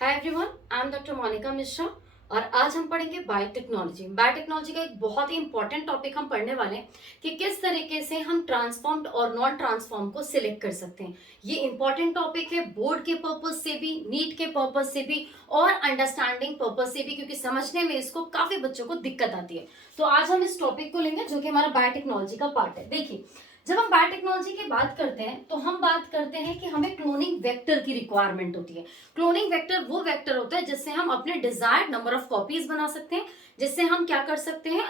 Hi everyone, I am doctor Monika Mishra और आज हम पढ़ेंगे बायोटेक्नोलॉजी। बायोटेक्नोलॉजी का एक बहुत ही इंपॉर्टेंट टॉपिक हम पढ़ने वाले हैं कि किस तरीके से हम ट्रांसफॉर्म्ड और नॉन ट्रांसफॉर्म को सिलेक्ट कर सकते हैं। ये इंपॉर्टेंट टॉपिक है बोर्ड के पर्पज से भी, नीट के पर्पज से भी और अंडरस्टैंडिंग पर्पज से भी, क्योंकि समझने में इसको काफी बच्चों को दिक्कत आती है। तो आज हम इस टॉपिक को लेंगे जो कि हमारा बायोटेक्नोलॉजी का पार्ट है। देखिए, जब हम बायोटेक्नोलॉजी की बात करते हैं तो हम बात करते हैं कि हमें क्लोनिंग वेक्टर की रिक्वायरमेंट होती है। क्लोनिंग वेक्टर वो वेक्टर होता है जिससे हम अपने डिजायर्ड नंबर ऑफ कॉपीज बना सकते हैं, जिससे हम क्या कर सकते हैं,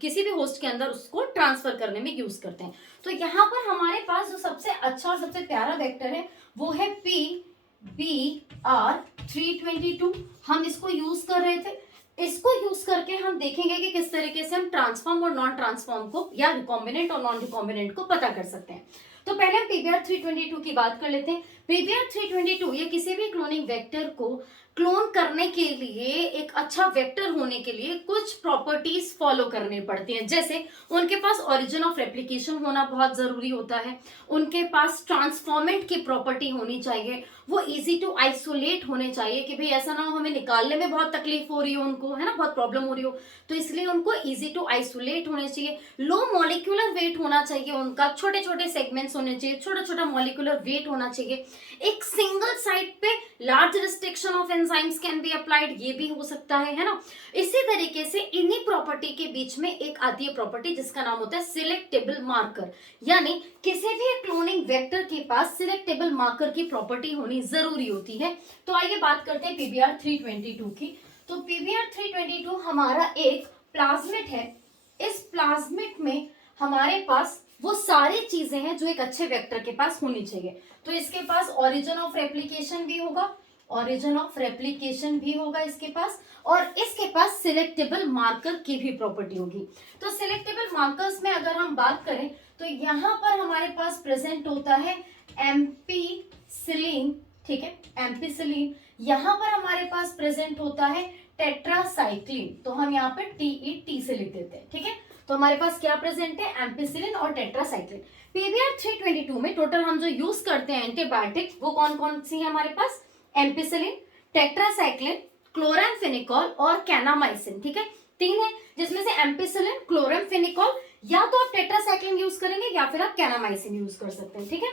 किसी भी होस्ट के अंदर उसको ट्रांसफर करने में यूज करते हैं। तो यहाँ पर हमारे पास जो सबसे अच्छा और सबसे प्यारा वेक्टर है वो है PBR322। हम इसको यूज कर रहे थे। इसको यूज करके हम देखेंगे कि किस तरीके से हम ट्रांसफॉर्म और नॉन ट्रांसफॉर्म को या रिकॉम्बिनेंट और नॉन रिकॉम्बिनेंट को पता कर सकते हैं। तो पहले हम PBR322 की बात कर लेते हैं। PBR322 ये किसी भी क्लोनिंग वेक्टर को क्लोन करने के लिए, एक अच्छा वेक्टर होने के लिए कुछ प्रॉपर्टीज फॉलो करनी पड़ती हैं। जैसे उनके पास ओरिजिन ऑफ रेप्लिकेशन होना बहुत जरूरी होता है, उनके पास ट्रांसफॉर्मेंट की प्रॉपर्टी होनी चाहिए, वो इजी टू आइसोलेट होने चाहिए कि भाई ऐसा ना हो हमें निकालने में बहुत तकलीफ हो रही हो, उनको है ना बहुत प्रॉब्लम हो रही हो, तो इसलिए उनको इजी टू आइसोलेट होने चाहिए। लो मॉलिक्यूलर वेट होना चाहिए, उनका छोटे छोटे सेगमेंट्स होने चाहिए, छोटा छोटा मॉलिक्यूलर वेट होना चाहिए। एक सिंगल साइट पे large restriction of enzymes can be applied, ये भी हो सकता है ना। इसी तरीके से इन्हीं प्रॉपर्टी के बीच में एक आती है प्रॉपर्टी जिसका नाम होता है सिलेक्टेबल मार्कर, यानी किसी भी क्लोनिंग वेक्टर के पास सिलेक्टेबल मार्कर की प्रॉपर्टी होनी जरूरी होती है। तो आइए बात करते हैं PBR322 की। तो PBR322 हमारा एक प्लाज्मिड है। इस प्लाज्मिड में हमारे पास वो सारी चीजें हैं जो एक अच्छे वेक्टर के पास होनी चाहिए। तो इसके पास ओरिजिन ऑफ रेप्लिकेशन भी होगा, ओरिजिन ऑफ रेप्लिकेशन भी होगा इसके पास, और इसके पास सिलेक्टेबल मार्कर की भी प्रॉपर्टी होगी। तो सिलेक्टेबल मार्कर्स में अगर हम बात करें तो यहां पर हमारे पास प्रेजेंट होता है एम्पीसिलिन, ठीक है, एम्पीसिलिन। यहां पर हमारे पास प्रेजेंट होता है टेट्रासाइक्लिन, तो हम यहाँ पे TET से लिख देते हैं, ठीक है। तो हमारे पास क्या प्रेजेंट है, एम्पीसिलिन और टेट्रासाइक्लिन। PBR322 में टोटल हम जो यूज करते हैं एंटीबायोटिक्स वो कौन कौन सी है हमारे पास, एम्पीसिलिन, टेट्रासाइक्लिन, क्लोरामफेनिकॉल और कैनामाइसिन, ठीक है, तीन है, जिसमें से एम्पीसिलिन, क्लोरामफेनिकॉल, या तो आप टेट्रासाइक्लिन यूज करेंगे या फिर आप कैनामाइसिन यूज कर सकते हैं, ठीक है।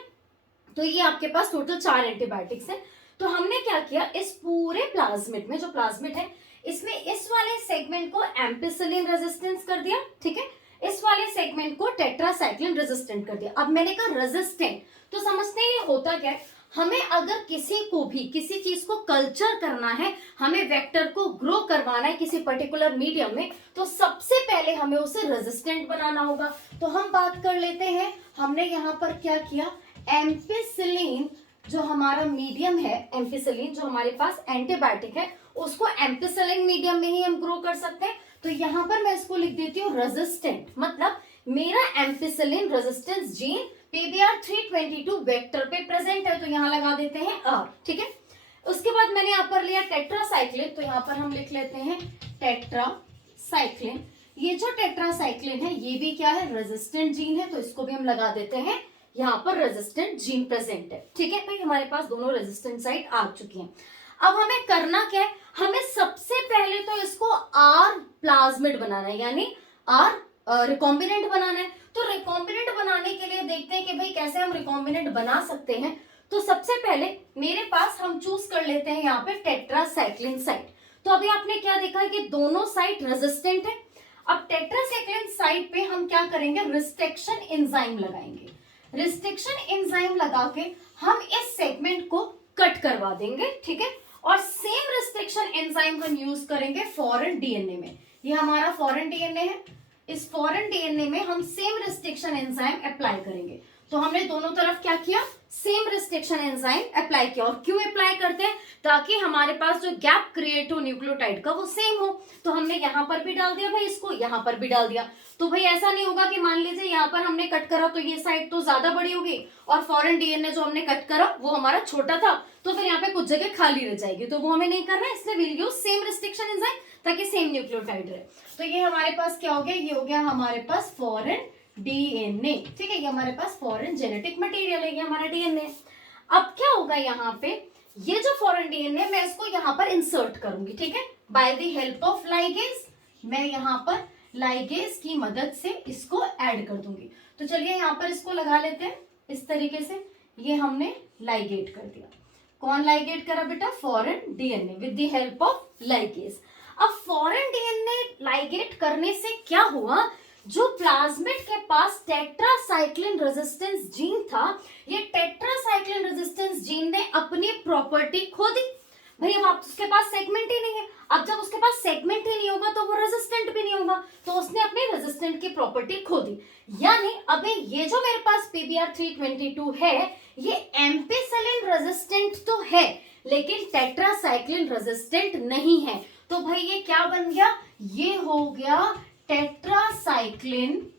तो ये आपके पास टोटल 4 एंटीबायोटिक्स है। तो हमने क्या किया, इस पूरे प्लाज्मिड में, जो प्लाज्मिड है इसमें इस वाले सेगमेंट को एम्पीसिलिन रेजिस्टेंस कर दिया, ठीक है, इस वाले सेगमेंट को टेट्रासाइक्लिन रेजिस्टेंट कर दिया। अब मैंने कहा रेजिस्टेंट, तो समझते हैं ये होता क्या है। हमें अगर किसी को भी किसी चीज को कल्चर करना है, हमें वेक्टर को ग्रो करवाना है किसी पर्टिकुलर मीडियम में, तो सबसे पहले हमें उसे रेजिस्टेंट बनाना होगा। तो हम बात कर लेते हैं, हमने यहाँ पर क्या किया, एम्पीसिलिन जो हमारा मीडियम है, एम्पीसिलिन जो हमारे पास एंटीबायोटिक है, उसको एम्पीसिलिन मीडियम में ही हम ग्रो कर सकते हैं। तो यहां पर मैं इसको लिख देती हूँ रेजिस्टेंट, मतलब मेरा ampicillin resistance gene PBR322 vector पे प्रेजेंट है, तो यहां लगा देते हैं R, ठीक है। उसके बाद मैंने यहाँ पर लिया टेट्रासाइक्लिन, तो यहाँ पर हम लिख लेते हैं टेट्रासाइक्लिन। ये जो टेट्रासाइक्लिन है ये भी क्या है, रेजिस्टेंट जीन है, तो इसको भी हम लगा देते हैं यहाँ पर रेजिस्टेंट जीन प्रेजेंट है, ठीक है। भाई हमारे पास दोनों रेजिस्टेंट साइट आ चुकी हैं। अब हमें करना क्या है, हमें सबसे पहले तो इसको R प्लाज्मिड बनाना है, यानी R रिकॉम्बिनेंट बनाना है। तो रिकॉम्बिनेंट बनाने के लिए देखते हैं कि भाई कैसे हम रिकॉम्बिनेंट बना सकते हैं। तो सबसे पहले मेरे पास हम चूज कर लेते हैं यहाँ पे टेट्रासाइक्लिन साइट। तो अभी आपने क्या देखा कि दोनों साइट रेजिस्टेंट है। अब टेट्रासाइक्लिन साइट पे हम क्या करेंगे, रिस्ट्रिक्शन एंजाइम लगाएंगे। रिस्ट्रिक्शन एंजाइम लगा के हम इस सेगमेंट को कट करवा देंगे, ठीक है। और सेम रिस्ट्रिक्शन एंजाइम हम यूज करेंगे फॉरेन डीएनए में। ये हमारा फॉरेन डीएनए है, इस फॉरेन डीएनए में हम सेम रिस्ट्रिक्शन एंजाइम अप्लाई करेंगे। तो हमने दोनों तरफ क्या किया, सेम रिस्ट्रिक्शन एंजाइम अप्लाई किया। और क्यों अप्लाई करते हैं, ताकि हमारे पास जो गैप क्रिएट हो न्यूक्लियोटाइड का वो सेम हो। तो हमने यहाँ पर भी डाल दिया भाई, इसको यहाँ पर भी डाल दिया। तो भाई ऐसा नहीं होगा कि मान लीजिए यहाँ पर हमने कट करा तो ये साइड तो ज्यादा बड़ी होगी और फॉरेन डीएनए जो हमने कट करा वो हमारा छोटा था, तो फिर यहाँ पे कुछ जगह खाली रह जाएगी, तो वो हमें नहीं करना है। इसलिए will use same restriction enzyme ताकि सेम न्यूक्लियोटाइड रहे। तो ये हमारे पास क्या हो गया, ये हो गया हमारे पास फॉरेन डीएनए, ठीक है, ये हमारे पास फॉरेन जेनेटिक मटेरियल है, ये हमारा डीएनए। अब क्या होगा यहाँ पे ये जो फॉरेन डीएनए मैं इसको यहाँ पर इंसर्ट करूंगी, ठीक है, by the help of ligase. मैं यहाँ पर लाइगेज की मदद से इसको ऐड कर दूंगी। तो चलिए यहाँ पर इसको लगा लेते हैं इस तरीके से। ये हमने लाइगेट कर दिया। कौन लाइगेट करा बेटा? Foreign DNA with the help of ligase. अब फॉरेन डीएनए लाइगेट करने से क्या हुआ, जो प्लाज्मिड के पास टेट्रासाइक्लिन रेजिस्टेंस जीन था, ये टेट्रासाइक्लिन रेजिस्टेंस जीन ने अपनी प्रॉपर्टी खो दी। भाई अब उसके पास सेगमेंट ही नहीं है। अब जब उसके पास सेगमेंट ही नहीं होगा तो वो रेजिस्टेंट भी नहीं होगा, तो उसने अपनी रेजिस्टेंट की प्रॉपर्टी खो दी। यानी अबे ये जो मेरे पास PBr 322 है, ये एम्पिसिलिन रेजिस्टेंट तो है लेकिन टेट्रासाइक्लिन रेजिस्टेंट नहीं है। तो भाई ये क्या बन गया? ये हो गया टेट्रासाइक्लिन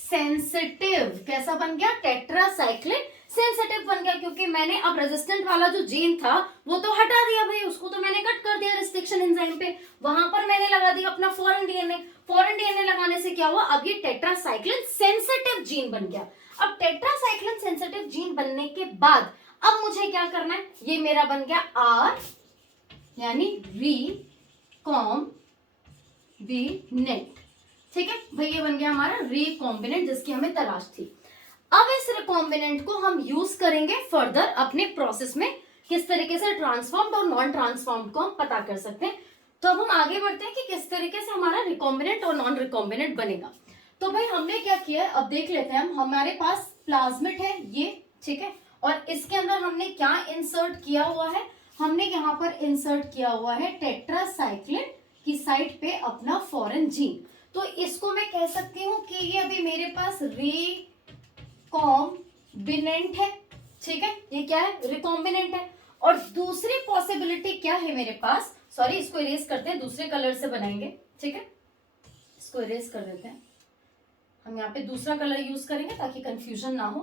सेंसिटिव। कैसा बन गया? टेट्रासाइक्लिन सेंसिटिव बन गया, क्योंकि मैंने अब रेजिस्टेंट वाला जो जीन था वो तो हटा दिया भाई, उसको तो मैंने कट कर दिया रिस्ट्रिक्शन एंजाइम पे। वहां पर मैंने लगा दिया अपना फॉरेन डीएनए। फॉरेन डीएनए लगाने से क्या हुआ? अब ये टेट्रासाइक्लिन सेंसिटिव जीन बन गया। अब टेट्रासाइक्लिन सेंसिटिव जीन बनने के बाद अब मुझे क्या करना है? ये मेरा बन गया आर यानी रिकॉम्बिनेंट, ठीक है भाई, ये बन गया हमारा रिकॉम्बिनेंट जिसकी हमें तलाश थी। अब इस रिकॉम्बिनेंट को हम यूज करेंगे फर्दर अपने प्रोसेस में, किस तरीके से ट्रांसफॉर्म्ड और नॉन ट्रांसफॉर्म्ड को हम पता कर सकते हैं। तो अब हम आगे बढ़ते हैं कि किस तरीके से हमारा रिकॉम्बिनेंट और नॉन रिकॉम्बिनेंट बनेगा। तो भाई हमने क्या किया है, अब देख लेते हैं हम। हमारे पास प्लाज्मिड है ये, ठीक है, और इसके अंदर हमने क्या इंसर्ट किया हुआ है? हमने यहाँ पर इंसर्ट किया हुआ है टेट्रासाइक्लिन की साइड पे अपना फॉरेन जीन। तो इसको मैं कह सकती हूँ कि ये अभी मेरे पास रिकॉम्बिनेंट है, ठीक है, ये क्या है? रिकॉम्बिनेंट है। और दूसरी पॉसिबिलिटी क्या है मेरे पास? सॉरी, इसको इरेज करते हैं, दूसरे कलर से बनाएंगे, ठीक है, इसको इरेज कर देते हैं। हम यहाँ पे दूसरा कलर यूज करेंगे ताकि कंफ्यूजन ना हो।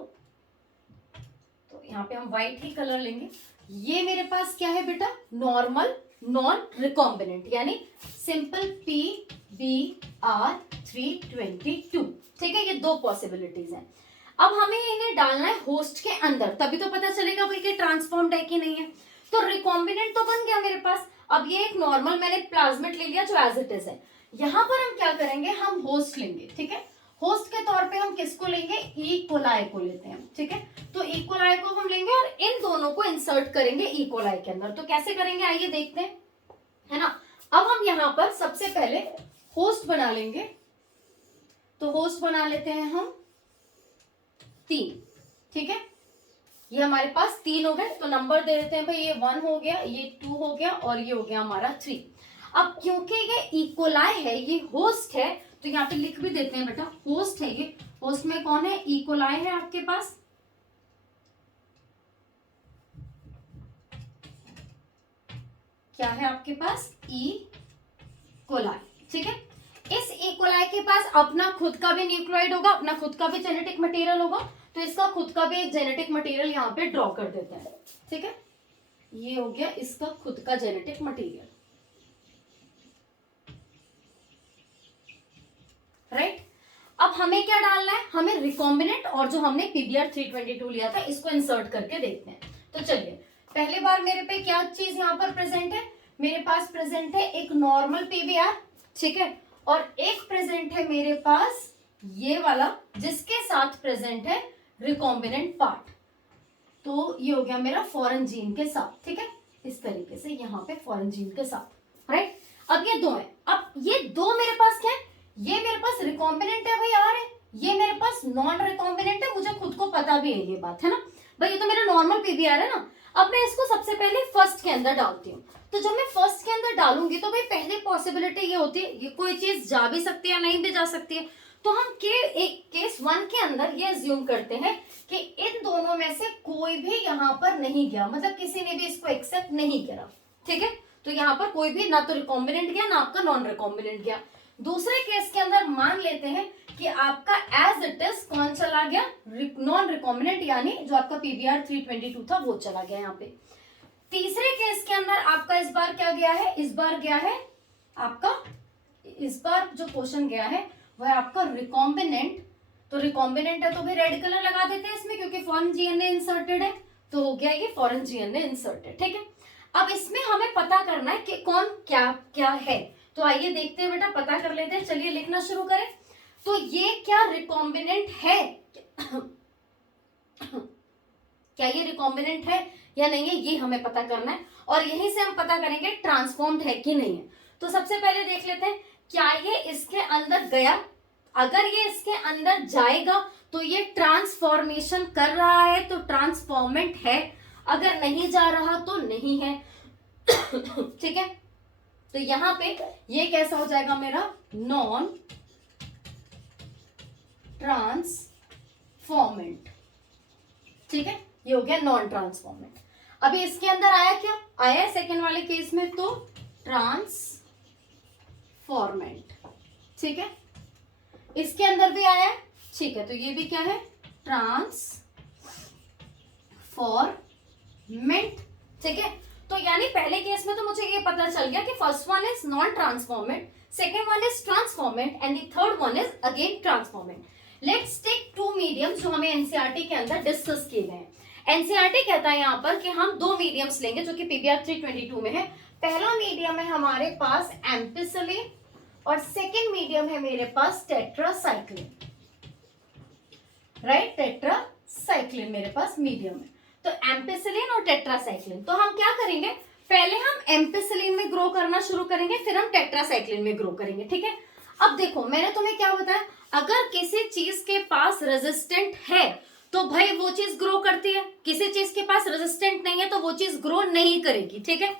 तो यहाँ पे हम व्हाइट ही कलर लेंगे। ये मेरे पास क्या है बेटा? नॉर्मल नॉन रिकॉम्बिनेंट, यानी सिंपल PBr 322, ठीक है, ये दो पॉसिबिलिटीज हैं। अब हमें इन्हें डालना है होस्ट के अंदर, तभी तो पता चलेगा भाई कि ट्रांसफॉर्म्ड है कि नहीं है। तो रिकॉम्बिनेंट तो बन गया मेरे पास। अब ये एक नॉर्मल मैंने प्लाज्मिड ले लिया जो एज इट इज है। यहाँ पर हम क्या करेंगे? हम होस्ट लेंगे, ठीक है। होस्ट के तौर पे हम किसको लेंगे? ई कोलाई को लेते हैं, ठीक है। तो ई कोलाई को हम लेंगे और इन दोनों को इंसर्ट करेंगे ई कोलाई के अंदर। तो कैसे करेंगे आइए देखते हैं, है ना। अब हम यहाँ पर सबसे पहले होस्ट बना लेंगे। तो होस्ट बना लेते हैं हम 3, ठीक है। ये हमारे पास 3 हो गए, तो नंबर दे देते हैं भाई, ये 1 हो गया, ये 2 हो गया और ये हो गया हमारा 3। अब क्योंकि ये इकोलाई है, ये होस्ट है, तो यहाँ पे लिख भी देते हैं बेटा, होस्ट है ये। होस्ट में कौन है? इकोलाई है आपके पास। क्या है आपके पास? ई कोलाई, ठीक है। इस इकोलाई के पास अपना खुद का भी न्यूक्लियोइड होगा, अपना खुद का भी जेनेटिक मटेरियल होगा। तो इसका खुद का भी एक जेनेटिक मटेरियल यहाँ पे ड्रॉ कर देते हैं, ठीक है। ये हो गया इसका खुद का जेनेटिक मटेरियल, राइट। अब हमें क्या डालना है? हमें रिकॉम्बिनेंट और जो हमने PBr 322 लिया था इसको इंसर्ट करके देखते हैं। तो चलिए, पहले बार मेरे पे क्या चीज यहाँ पर प्रेजेंट है? मेरे पास प्रेजेंट है एक नॉर्मल PBr, ठीक है, और एक प्रेजेंट है मेरे पास ये वाला जिसके साथ प्रेजेंट है रिकॉम्बिनेंट पार्ट। तो ये हो गया मेरा फॉरेन जीन के साथ, ठीक है, इस तरीके से यहाँ पे फॉरेन जीन के साथ, राइट। अब ये 2 है। अब ये 2 मेरे पास क्या है? ये मेरे पास रिकॉम्बिनेंट है भाई आर है, ये मेरे पास नॉन रिकॉम्बिनेंट है, मुझे खुद को पता भी है ये बात, है ना भाई। ये तो मेरा नॉर्मल PBr है ना। अब मैं इसको सबसे पहले फर्स्ट के अंदर डालती हूँ। तो जब मैं फर्स्ट के अंदर डालूंगी तो भाई पहली पॉसिबिलिटी ये होती है, ये कोई चीज जा भी सकती है नहीं भी जा सकती है। तो हम केस 1 के अंदर ये अज्यूम करते हैं कि इन दोनों में से कोई भी यहाँ पर नहीं गया, मतलब किसी ने भी इसको एक्सेप्ट नहीं करा, ठीक है। तो यहाँ पर कोई भी ना तो रिकॉम्बिनेंट गया ना आपका नॉन रिकॉम्बिनेंट गया। दूसरे केस के अंदर मान लेते हैं कि आपका एज इट इज कौन चला गया? नॉन रिकॉम्बिनेंट, यानी जो आपका PBr 322 था वो चला गया यहाँ पे। तीसरे केस के अंदर आपका इस बार क्या गया है? इस बार गया है आपका, इस बार जो क्वेश्चन गया है वह आपका रिकॉम्बिनेंट। तो रिकॉम्बिनेंट है तो भी रेड कलर लगा देते हैं इसमें, क्योंकि फॉरेन जीएनए इंसर्टेड है। तो हो गया ये फॉरेन जीएनए इंसर्टेड, ठीक है। अब इसमें हमें पता करना है कि कौन क्या क्या है, तो आइए देखते हैं बेटा, पता कर लेते हैं। चलिए लिखना शुरू करें। तो ये क्या रिकॉम्बिनेंट है क्या ये रिकॉम्बिनेंट है या नहीं है, ये हमें पता करना है, और यहीं से हम पता करेंगे ट्रांसफॉर्म्ड है कि नहीं है। तो सबसे पहले देख लेते हैं, क्या ये इसके अंदर गया? अगर ये इसके अंदर जाएगा तो ये ट्रांसफॉर्मेशन कर रहा है, तो ट्रांसफॉर्मेंट है। अगर नहीं जा रहा तो नहीं है। ठीक है, तो यहां पे ये कैसा हो जाएगा मेरा? Non transformant. ठीक है, ये हो गया नॉन ट्रांसफॉर्मेंट। अभी इसके अंदर आया क्या? आया सेकेंड वाले केस में तो ट्रांसफॉर्मेंट। ठीक है, इसके अंदर भी आया है, ठीक है, तो ये भी क्या है? ट्रांसफॉर्मेंट। ठीक है, तो यानी पहले केस में तो मुझे ये पता चल गया कि first one is non transformant, second one is transformant and the third one is again transformant. Let's take two mediums जो हमें एनसीईआरटी के अंदर डिस्कस किए गए हैं। एनसीईआरटी कहता है यहाँ पर कि हम दो मीडियम्स लेंगे जो कि पीबीआर 322 में है। पहला मीडियम है हमारे पास एम्पिसिलिन और सेकेंड मीडियम है मेरे पास टेट्रासाइक्लिन। राइट, टेट्रासाइक्लिन मेरे पास मीडियम है। तो एम्पिसिलिन और टेट्रासाइक्लिन, तो हम क्या करेंगे? पहले हम एम्पिसिलिन में ग्रो करना शुरू करेंगे, फिर हम टेट्रासाइक्लिन में ग्रो करेंगे। ठीक है, अब देखो मैंने तुम्हें क्या बताया, अगर किसी चीज के पास रेजिस्टेंट है तो भाई वो चीज ग्रो करती है, किसी चीज के पास रेजिस्टेंट नहीं है तो वो चीज ग्रो नहीं करेगी। ठीक है,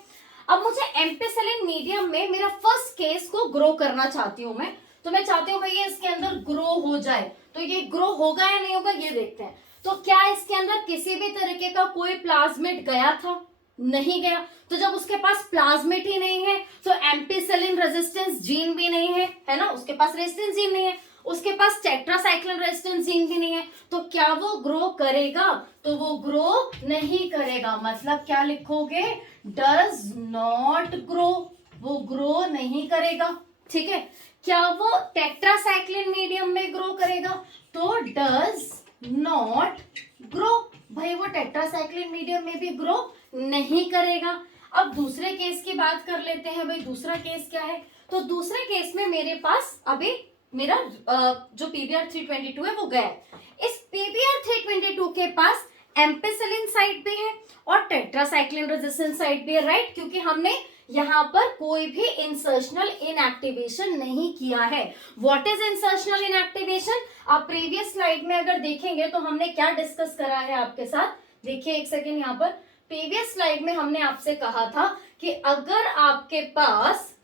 अब मुझे एम्पिसिलिन मीडियम में मेरा फर्स्ट केस को ग्रो करना चाहती हूं मैं, तो मैं चाहती हूँ भैया इसके अंदर ग्रो हो जाए, तो ये ग्रो होगा या नहीं होगा ये देखते हैं। तो क्या इसके अंदर किसी भी तरीके का कोई प्लाज्मिड गया था? नहीं गया। तो जब उसके पास प्लाज्मिड ही नहीं है तो एम्पिसिलिन रेजिस्टेंस जीन भी नहीं है ना, उसके पास रेजिस्टेंस जीन नहीं है, उसके पास टेट्रासाइक्लिन रेजिस्टेंस जीन भी नहीं है, तो क्या वो ग्रो करेगा? तो वो ग्रो नहीं करेगा। मतलब क्या लिखोगे? डज नॉट ग्रो, वो ग्रो नहीं करेगा। ठीक है, क्या वो टेट्रासाइक्लिन मीडियम में ग्रो करेगा? तो डज नॉट ग्रो, भाई वो टेट्रासाइक्लिन मीडियम में भी ग्रो नहीं करेगा। अब दूसरे केस की बात कर लेते हैं। भाई दूसरा केस क्या है? तो दूसरे केस में मेरे पास अभी मेरा जो पीबीआर 322 है वो गया है। इस पीबीआर 322 के पास एम्पिसिलिन साइट भी है और टेट्रासाइक्लिन रेजिस्टेंस साइट भी है, राइट, क्योंकि हमने यहाँ पर कोई भी इंसर्शनल इनएक्टिवेशन नहीं किया है। What is insertional inactivation? आप प्रीवियस स्लाइड में अगर देखेंगे तो हमने क्या डिस्कस करा है आपके साथ, देखिए एक सेकेंड, यहाँ पर प्रीवियस स्लाइड में हमने आपसे कहा था कि अगर आपके पास,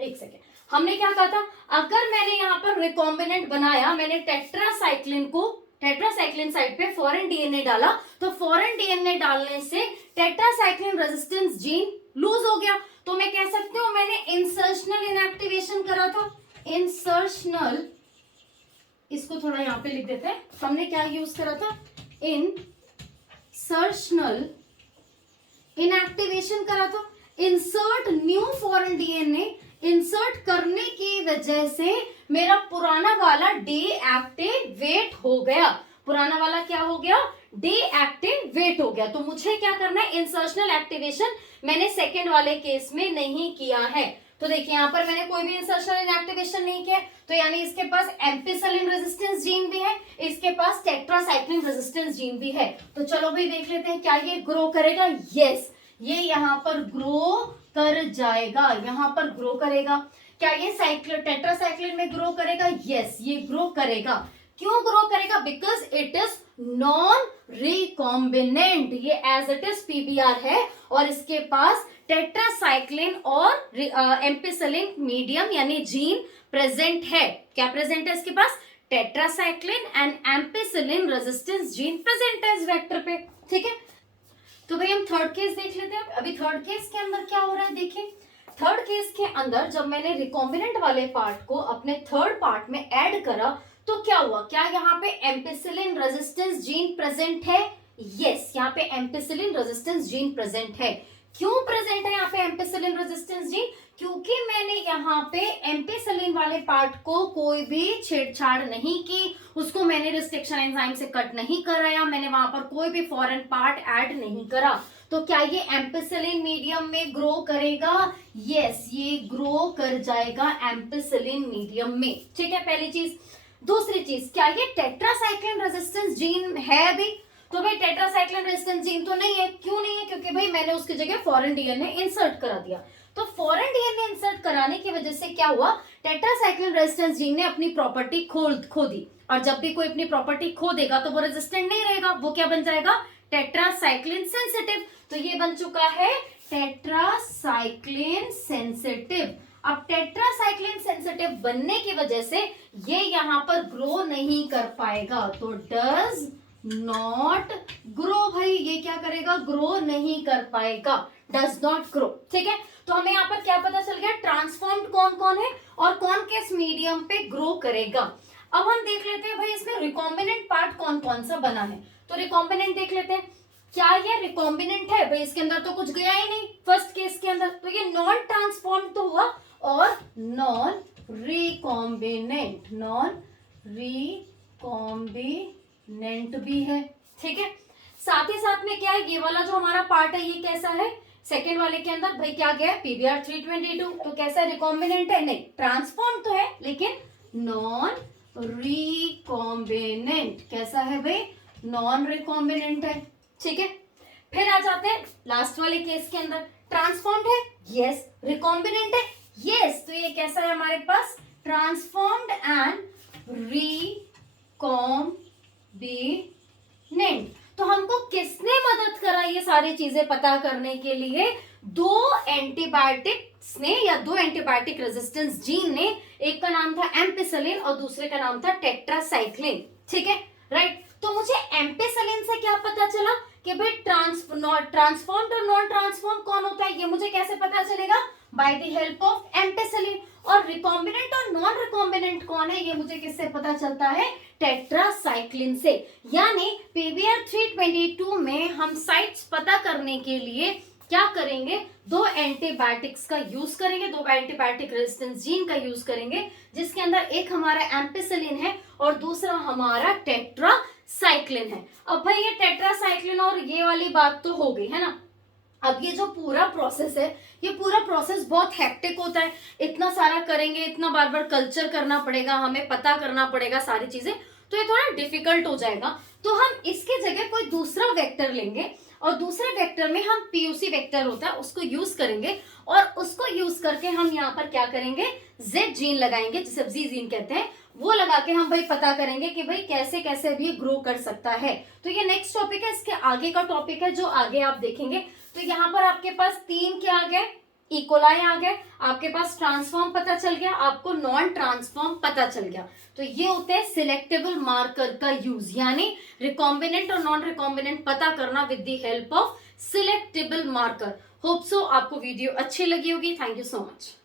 एक सेकेंड, हमने क्या कहा था? अगर मैंने यहाँ पर रिकॉम्बिनेंट बनाया, मैंने टेट्रासाइक्लिन साइड पे फॉरेन डीएनए डाला, तो फॉरेन डीएनए डालने से टेट्रासाइक्लिन रेजिस्टेंस जीन लूज हो गया, तो मैं कह सकती हूँ मैंने इंसर्शनल इनएक्टिवेशन करा था। इंसर्शनल, इसको थोड़ा यहाँ पे लिख देते हैं, हमने क्या यूज करा था? इंसर्शनल इनएक्टिवेशन करा था। Insert new foreign DNA, insert करने की वजह से मेरा पुराना वाला डीएक्टिवेट हो गया। पुराना वाला क्या हो गया? डीएक्टिवेट हो गया। तो मुझे क्या करना है? इंसर्शनल एक्टिवेशन मैंने सेकेंड वाले केस में नहीं किया है। तो देखिए यहाँ पर मैंने कोई भी इंसर्शनल इनएक्टिवेशन नहीं किया, तो यानी इसके पास एम्पिसिलिन रेजिस्टेंस जीन भी है, इसके पास टेट्रासाइक्लिन रेजिस्टेंस जीन भी है। तो चलो भाई देख लेते हैं, क्या ये ग्रो करेगा? यस, ये यहाँ पर ग्रो कर जाएगा, यहाँ पर ग्रो करेगा। क्या ये टेट्रासाइक्लिन में ग्रो करेगा? यस, ये ग्रो करेगा। क्यों ग्रो करेगा? Because it is non recombinant, ये एज इट इज पीबीआर है और इसके पास टेट्रासाइक्लिन और एम्पिसिलिन मीडियम यानी जीन प्रेजेंट है। क्या प्रेजेंट है इसके पास? Tetracycline and ampicillin resistance gene present है इस वेक्टर पे। ठीक है, तो भाई हम थर्ड केस देख लेते हैं। अभी थर्ड केस के अंदर क्या हो रहा है देखिए। थर्ड केस के अंदर जब मैंने रिकॉम्बिनेंट वाले पार्ट को अपने थर्ड पार्ट में ऐड करा तो क्या हुआ? क्या यहाँ पे एम्पिसिलिन रेजिस्टेंस जीन प्रेजेंट है? यस, यहाँ पे एम्पिसिलिन रेजिस्टेंस जीन प्रेजेंट है। क्यों प्रेजेंट है यहाँ पे एम्पिसिलिन रेजिस्टेंस जीन? क्योंकि मैंने यहाँ पे एम्पिसिलिन वाले पार्ट को कोई भी छेड़छाड़ नहीं की, उसको मैंने रिस्ट्रिक्शन एंजाइम से कट नहीं कराया, मैंने वहां पर कोई भी फॉरेन पार्ट ऐड नहीं करा। तो क्या ये एम्पिसिलिन मीडियम में ग्रो करेगा? यस, ये ग्रो कर जाएगा एम्पिसिलिन मीडियम में। ठीक है, पहली चीज। दूसरी चीज, क्या ये टेट्रासाइक्लिन रेजिस्टेंस जीन है अभी? तो भाई टेट्रासाइक्लिन रेजिस्टेंस जीन तो नहीं है। क्यों नहीं है? क्योंकि भाई मैंने उसकी जगह फॉरेन डीएनए इंसर्ट करा दिया। तो फॉरेन डीएनए इंसर्ट कराने की वजह से क्या हुआ? टेट्रासाइक्लिन रेजिस्टेंस जीन ने अपनी प्रॉपर्टी खो दी, और जब भी कोई अपनी प्रॉपर्टी खो देगा तो वो रेजिस्टेंट नहीं रहेगा, वो क्या बन जाएगा? Tetracycline sensitive. तो ये बन चुका है टेट्रासाइक्लिन सेंसिटिव। अब टेट्रासाइक्लिन सेंसिटिव बनने की वजह से ये यहां पर ग्रो नहीं कर पाएगा, तो डज नॉट ग्रो। भाई ये क्या करेगा? ग्रो नहीं कर पाएगा, डज नॉट ग्रो। ठीक है, तो हमें यहाँ पर क्या पता चल गया? ट्रांसफॉर्म्ड कौन कौन है और कौन किस मीडियम पे ग्रो करेगा। अब हम देख लेते हैं भाई इसमें रिकॉम्बिनेंट पार्ट कौन कौन सा बना है। तो रिकॉम्बिनेंट देख लेते हैं। क्या ये रिकॉम्बिनेंट है? भाई इसके अंदर तो कुछ गया ही नहीं फर्स्ट केस के अंदर, तो ये नॉन ट्रांसफॉर्म तो हुआ और नॉन रिकॉम्बिनेंट, नॉन रिकॉम्बिनेंट भी है। ठीक है, साथ ही साथ में क्या है, ये वाला जो हमारा पार्ट है ये कैसा है? सेकेंड वाले के अंदर भाई क्या गया? पीबीआर 322। तो कैसा रिकॉम्बिनेंट है? नहीं, ट्रांसफॉर्म तो है लेकिन नॉन रिकॉम्बिनेंट। कैसा है भाई? नॉन रिकॉम्बिनेंट है। ठीक है, फिर आ जाते हैं लास्ट वाले केस के अंदर। ट्रांसफॉर्म्ड है? यस। रिकॉम्बिनेंट है? यस। तो ये कैसा है हमारे पास? Transformed and recombinant. तो हमको किसने मदद करा ये सारी चीजें पता करने के लिए? दो एंटीबायोटिक्स ने या दो एंटीबायोटिक रेजिस्टेंस जीन ने। एक का नाम था एम्पिसिलिन और दूसरे का नाम था टेट्रासाइक्लिन। ठीक है, राइट। तो मुझे एम्पिसिलिन से क्या पता चला कि भाई ट्रांसफॉर्म्ड और नॉन ट्रांसफॉर्म कौन होता है, ये मुझे कैसे पता चलेगा? By the help of ampicillin. और रिकॉम्बिनेंट और नॉन रिकॉम्बिनेंट कौन है, ये मुझे किससे पता चलता है? टेट्रासाइक्लिन से। यानी पीबीआर 322 में हम साइट्स पता करने के लिए क्या करेंगे? दो एंटीबायोटिक्स का यूज करेंगे, दो एंटीबायोटिक रेजिस्टेंस जीन का यूज करेंगे, जिसके अंदर एक हमारा एम्पिसिलिन है और दूसरा हमारा टेट्रासाइक्लिन है। अब भाई ये टेट्रासाइक्लिन और ये वाली बात तो हो गई है ना। अब ये जो पूरा प्रोसेस है, ये पूरा प्रोसेस बहुत हेक्टिक होता है। इतना सारा करेंगे, इतना बार बार कल्चर करना पड़ेगा, हमें पता करना पड़ेगा सारी चीजें, तो ये थोड़ा डिफिकल्ट हो जाएगा। तो हम इसके जगह कोई दूसरा वेक्टर लेंगे और दूसरे वेक्टर में हम पीयूसी वेक्टर होता है उसको यूज करेंगे, और उसको यूज करके हम यहाँ पर क्या करेंगे? जेड जीन लगाएंगे, जिसे जी जीन कहते हैं। वो लगा के हम भाई पता करेंगे कि भाई कैसे कैसे भी ग्रो कर सकता है। तो ये नेक्स्ट टॉपिक है, इसके आगे का टॉपिक है जो आगे आप देखेंगे। तो यहाँ पर आपके पास तीन क्या आ गए? इकोलाई आ गए, आपके पास ट्रांसफॉर्म पता चल गया, आपको नॉन ट्रांसफॉर्म पता चल गया। तो ये होते हैं सिलेक्टेबल मार्कर का यूज, यानी रिकॉम्बिनेंट और नॉन रिकॉम्बिनेंट पता करना with the help of selectable marker. Hope so आपको वीडियो अच्छी लगी होगी। Thank you so much.